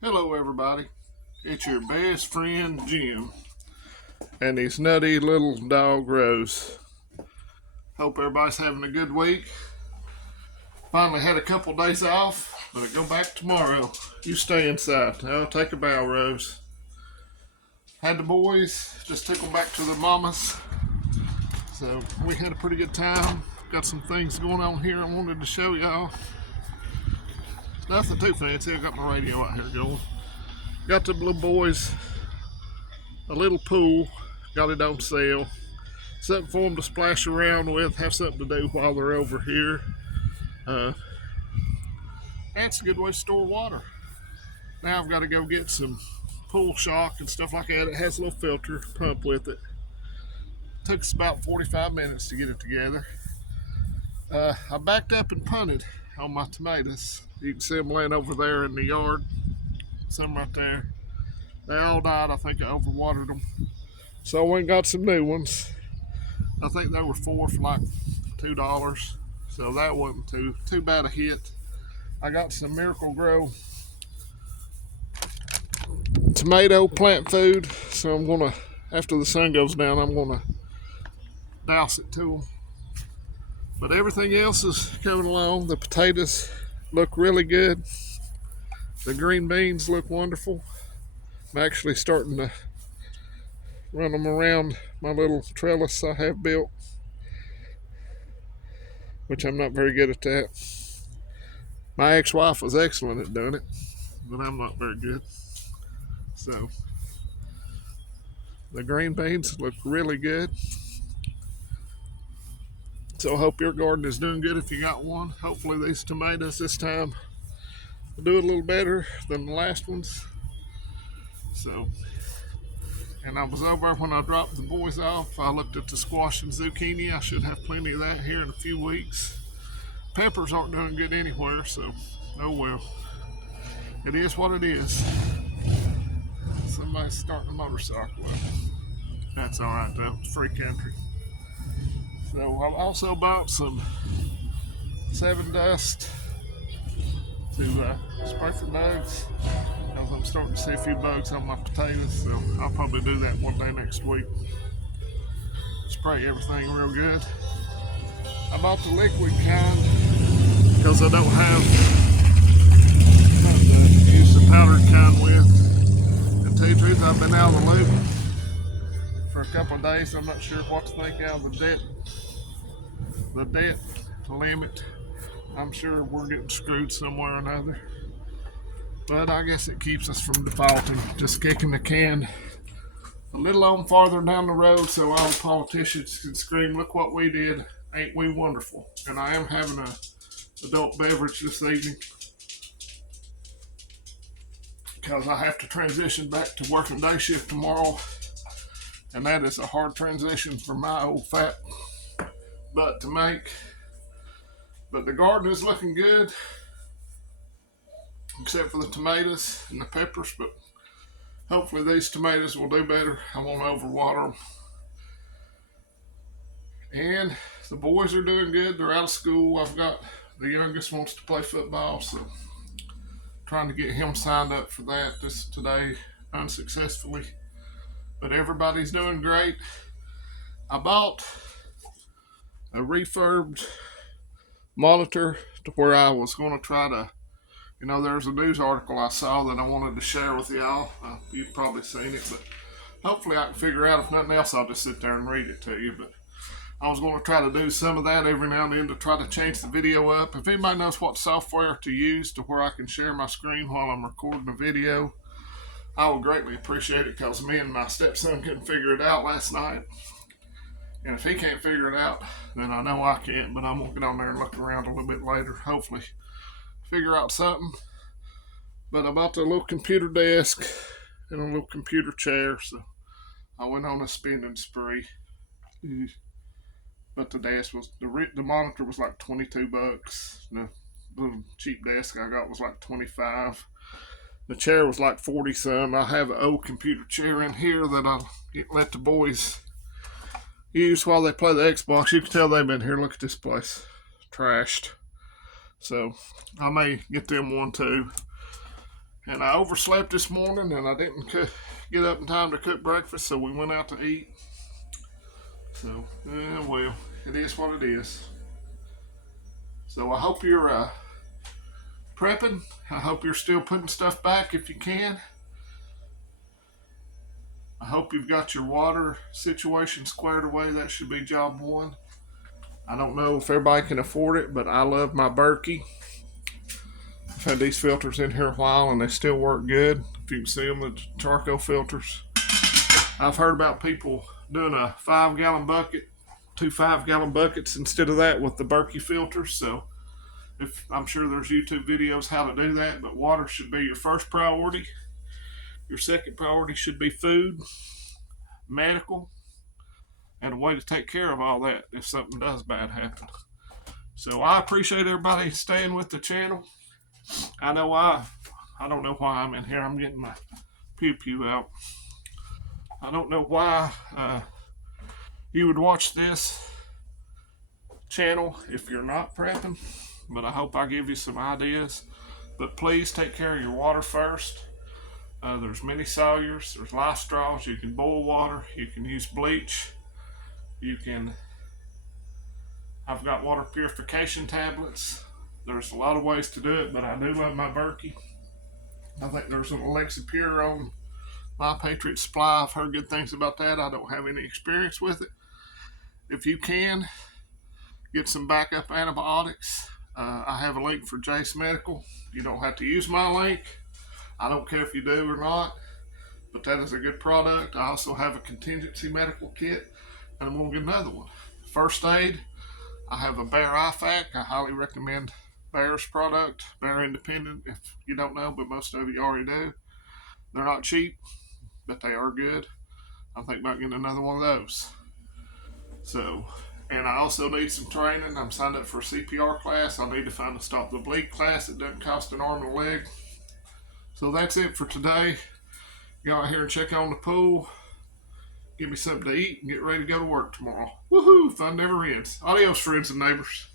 Hello, everybody. It's your best friend Jim and his nutty little dog Rose. Hope everybody's having a good week. Finally had a couple days off, but I go back tomorrow. You stay inside. I'll take a bow, Rose. Had the boys, just took them back to their mamas. So we had a pretty good time. Got some things going on here I wanted to show y'all. Nothing too fancy. I got my radio out here going. Got the little boys a little pool, got it on sale. Something for them to splash around with, have something to do while they're over here. And it's a good way to store water. Now I've got to go get some pool shock and stuff like that. It has a little filter pump with it. Took us about 45 minutes to get it together. I backed up and punted on my tomatoes. You can see them laying over there in the yard. Some right there. They all died. I think I overwatered them. So I went and got some new ones. I think they were four for like $2. So that wasn't too bad a hit. I got some Miracle-Gro tomato plant food. So I'm gonna, after the sun goes down, I'm gonna douse it to them. But everything else is coming along. The potatoes look really good. The green beans look wonderful. I'm actually starting to run them around my little trellis I have built, which I'm not very good at that. My ex-wife was excellent at doing it, but I'm not very good. So the green beans look really good. So I hope your garden is doing good if you got one. Hopefully these tomatoes this time will do a little better than the last ones. So, and I was over when I dropped the boys off. I looked at the squash and zucchini. I should have plenty of that here in a few weeks. Peppers aren't doing good anywhere, so oh well. It is what it is. Somebody's starting a motorcycle up. That's all right though. It's free country. So I also bought some Sevin Dust to spray for bugs, because I'm starting to see a few bugs on my potatoes. So I'll probably do that one day next week. Spray everything real good. I bought the liquid kind because I don't have to use the powdered kind with. And to tell you the truth, I've been out of the loop for a couple of days. I'm not sure what to think out of the debt limit. I'm sure we're getting screwed somewhere or another. But I guess it keeps us from defaulting, just kicking the can a little on farther down the road so all the politicians can scream, look what we did, ain't we wonderful. And I am having a adult beverage this evening because I have to transition back to working day shift tomorrow, and that is a hard transition for my old fat butt to make. But the garden is looking good, except for the tomatoes and the peppers. But hopefully these tomatoes will do better. I won't overwater them. And the boys are doing good. They're out of school. I've got the youngest wants to play football, so trying to get him signed up for that just today unsuccessfully. But everybody's doing great. I bought a refurbed monitor to where I was going to try to, there's a news article I saw that I wanted to share with y'all. You've probably seen it, but hopefully I can figure out. If nothing else, I'll just sit there and read it to you. But I was going to try to do some of that every now and then to try to change the video up. If anybody knows what software to use to where I can share my screen while I'm recording a video, I would greatly appreciate it, because me and my stepson couldn't figure it out last night. And if he can't figure it out, then I know I can't. But I'm going to get on there and look around a little bit later, hopefully figure out something. But I bought a little computer desk and a little computer chair, so I went on a spending spree. But the desk was the monitor was like $22. The little cheap desk I got was like $25. The chair was like 40 some. I have an old computer chair in here that I'll let the boys use while they play the Xbox. You can tell they've been here. Look at this place, trashed. So I may get them one too. And I overslept this morning, and I didn't get up in time to cook breakfast, so we went out to eat. So, well, it is what it is. So I hope you're prepping. I hope you're still putting stuff back if you can. I hope you've got your water situation squared away. That should be job one. I don't know if everybody can afford it, but I love my Berkey. I've had these filters in here a while and they still work good. If you can see them, the charcoal filters. I've heard about people doing a 5-gallon bucket, 2 5-gallon buckets instead of that with the Berkey filters. So I'm sure there's YouTube videos how to do that, but water should be your first priority. Your second priority should be food, medical, and a way to take care of all that if something does bad happen. So I appreciate everybody staying with the channel. I don't know why I'm in here. I'm getting my pew out. I don't know why you would watch this channel if you're not prepping, but I hope I give you some ideas. But please take care of your water first. There's many solures, there's life straws, you can boil water, you can use bleach, I've got water purification tablets. There's a lot of ways to do it, but I do love my Berkey. I think there's an Alexa Pure on My Patriot Supply. I've heard good things about that. I don't have any experience with it. If you can, get some backup antibiotics. I have a link for Jase Medical. You don't have to use my link. I don't care if you do or not, but that is a good product. I also have a contingency medical kit, and I'm going to get another one. First aid, I have a Bayer IFAC. I highly recommend Bayer's product, Bayer Independent, if you don't know, but most of you already do. They're not cheap, but they are good. I'm thinking about getting another one of those. So, and I also need some training. I'm signed up for a CPR class. I need to find a Stop the Bleed class. It doesn't cost an arm and a leg. So that's it for today. Go out here and check on the pool. Give me something to eat and get ready to go to work tomorrow. Woohoo! Fun never ends. Adios, friends and neighbors.